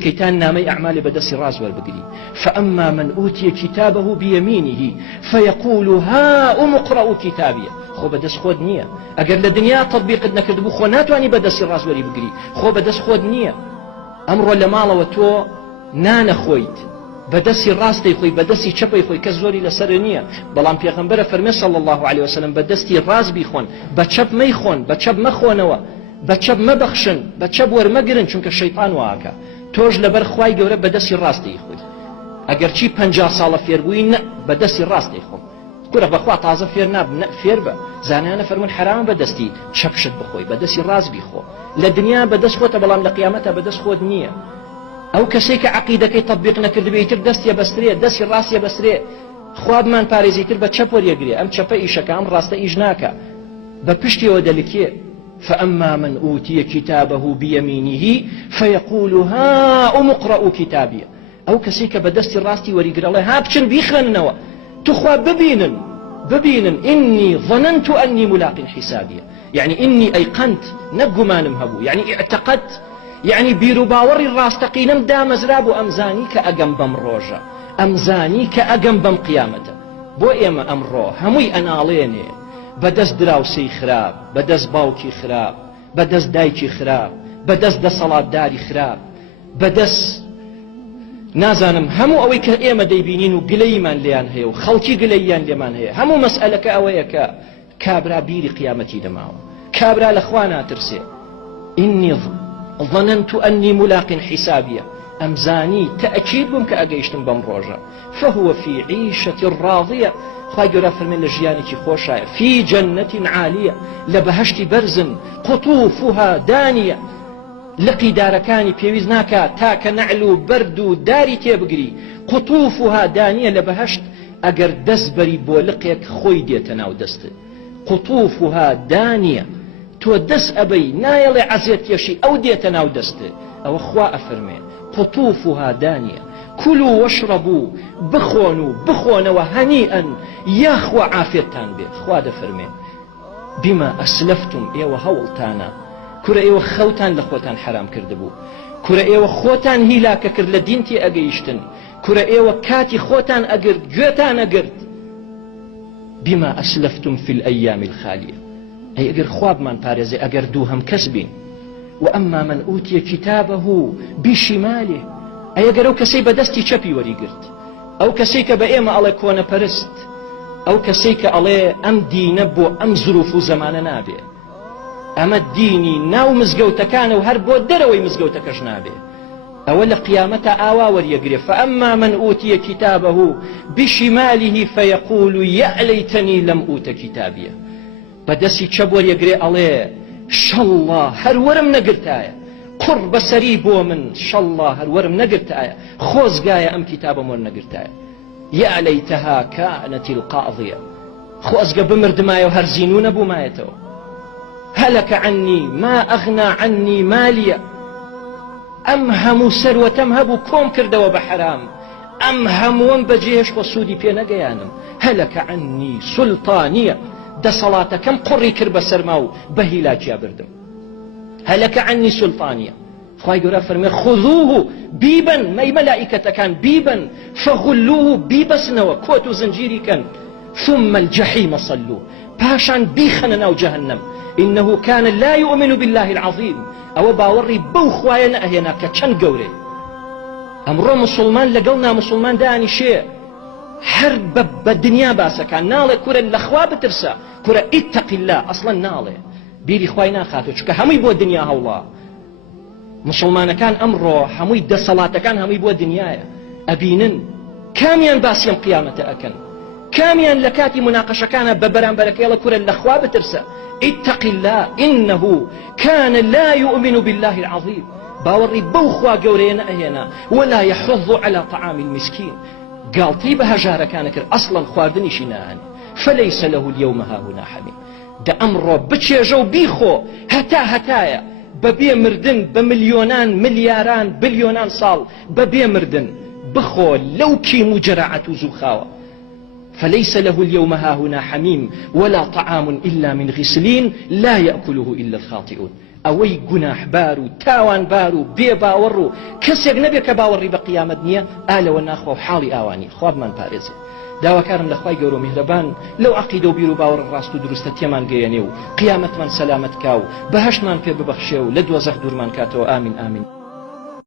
كيتان نامي أعمال بدس الراس والبقري فأما من أوتي كتابه بيمينه فيقول ها أمقرأ كتابي خو بدس خود نية أقر لدنيا تطبيق نكردبو خو ناتواني بدس الراس والبقري خو بدس خود نية أمر لمالا وتو نانا خويت بدسي راستي خوي بدسي چپي خوي كزوري لسر نيه بلان پیغمبر فرمي صلى الله عليه وسلم بدستي راز بيخون بچپ ميخون بچپ مخونوا بچپ مبخشن بچپ ورمگرن چونك الشيطان واكا توج لبر خواي گوره بدسي راستي خوي اگر چي 50 سال فيربوين بدسي راستي خو كره بخوا تازه فير ناب فير با زانانا فرمون حرام بدستي چپشت بخوي بدسي راز بيخو لدنيا بدس خوته بلان لقيامته بدس خود نيه او كسيك عقيدة كي تطبيقنا كرد بيتر دست يبستري دست الراس يبستري خواب من باريزي تر بچپور يقري ام چپا ايشكا ام راست ايجناكا بپشتي ودلكي فأما من أوتي كتابه بيمينه فيقول ها أمقرأ كتابي او كسيك بدست الراس وريقر الله ها بچن بيخرن نوا تخوا ببينن إني ظننت أني ملاق حسابي يعني إني أيقنت نبقو ما نمهبو يعني اعتقدت يعني بيرو باوري الراستقينم دام زرابو أمزاني كأقم بم روجا أمزاني كأقم بم قيامته بو إيما أمرو هموي أناليني بدس دراوسي خراب بدس باوكي خراب بدس دايكي خراب بدس دا صلاة داري خراب بدس نازانم همو أوي كإيما ديبينينو قليمان ليان هيو خلقي قليان ليمان هيو همو مسألة أوي كابرا بيري قيامتي دماو كابرا لخوانا ترسي إني ظننت أني ملاق حسابي أمزاني تأكيد بم كأجيشتم بمروجة فهو في عيشة راضية خاجر فرمين لجيانك خوشاية في جنة عالية لبهشت برز قطوفها دانية لقي داركاني بيوزناكا تاك نعلو بردو داري تيبقري قطوفها دانية لبهشت أجر دزبري بولقيك خوي ديتنا ودست قطوفها دانية تو دس أبي نايل عزيت يشي أو ديت ناو دسته أو أخواء فرمي قطوفها دانية كلوا واشربوا بخونوا وهنيئا يا أخوة عافيتان به خواد فرمي بما أسلفتم إيوه هولتانا كرة إيوه خوتان لخوتان حرام كردبو كرة إيوه خوتان هلاك كر لدينتي أجيشتن كرة إيوه كاتي خوتان أقرد جوتان أقرد بما أسلفتم في الأيام الخالية أي أجر خواب من بارزي أجر دوهم كسبين وأما من أوتي كتابه بشماله أي أجر أو كسي بدستي شبي وريقرت أو كسيك بأيما على كون برست أو كسيك على أم دين بو أم ظروف زمان نابي أما الديني ناو مزقوتكان وهربو دروي مزقوتك جنابي أولا قيامة آوا وريقري فأما من أوتي كتابه بشماله فيقول يا ليتني لم أوت كتابيه بدسي چبور يقري عليه شالله هر ورم نقرتايا قرب سريبو من شالله هر ورم نقرتايا خوزقايا ام كتابا مور نقرتايا يا ليتها كانت القاضية خوزقا بمردمايا وهر زينون ابو مايتو هلك عني ما اغنى عني ماليا امهم سروة تمهبو كوم كردوا بحرام امهم وانبجيش وصودي بينا قيانم هلك عني سلطانية دا صلاة كم قري كرب سرماو بهيلاجيا بردم هلك عني سلطانية خواهي قرأ فرمي خذوه بيبا ماي ملائكة كان بيبا فغلوه بيبسنوا كوتو زنجيري كان ثم الجحيم صلوه باشان بيخننا وجهنم إنه كان لا يؤمن بالله العظيم أو باوري بوخوايا نأهينا كتشن قوري أمرو مسلمان لقلنا مسلمان داني شيء حرب بالدنيا باسا كان نالي كورا لخوا بترسا كورا اتق الله اصلا نالي بيري خواينا خاتو چكا همي بو الدنيا هولا مسلمان كان امرو همي دا صلاة كان همي بو الدنيا ابينن كاميان باسيام قيامة اكن كاميان لكاتي مناقشة كان ببران بركيلا كورا لخوا بترسا اتق الله انه كان لا يؤمن بالله العظيم باوري بوخوا قورينا اهينا ولا يحض على طعام المسكين قال طيب هجارة كانك أصلا خواردني شنان فليس له اليوم هاهنا حميم دا أمره بتشيجو بيخو هتايا ببي مردن بمليونان ملياران بليونان صال ببي مردن بخو لو كي مجرعة زخاوة فليس له اليوم هاهنا حميم ولا طعام إلا من غسلين لا يأكله إلا الخاطئون ئەوەی گوناحبار و تاوانبار و بێباوەڕ و کەسێک نەبێت کە باوەڕی بە قیامەت نییە ئالەوە ناخوا و حاڵی ئاوانی خوابمان پارێزێ. داواکارم لە خوای گەورە و میهرەبان لەو عەقیدە و بیر و باوەڕ ڕاست و دروستە تێمان گەیەنێ و قیامەتمان سەلامەت کا و بەهەشتمان پێ ببەخشێ و لە دۆزەخ دوورمان کاتەوە. ئامین ئامین.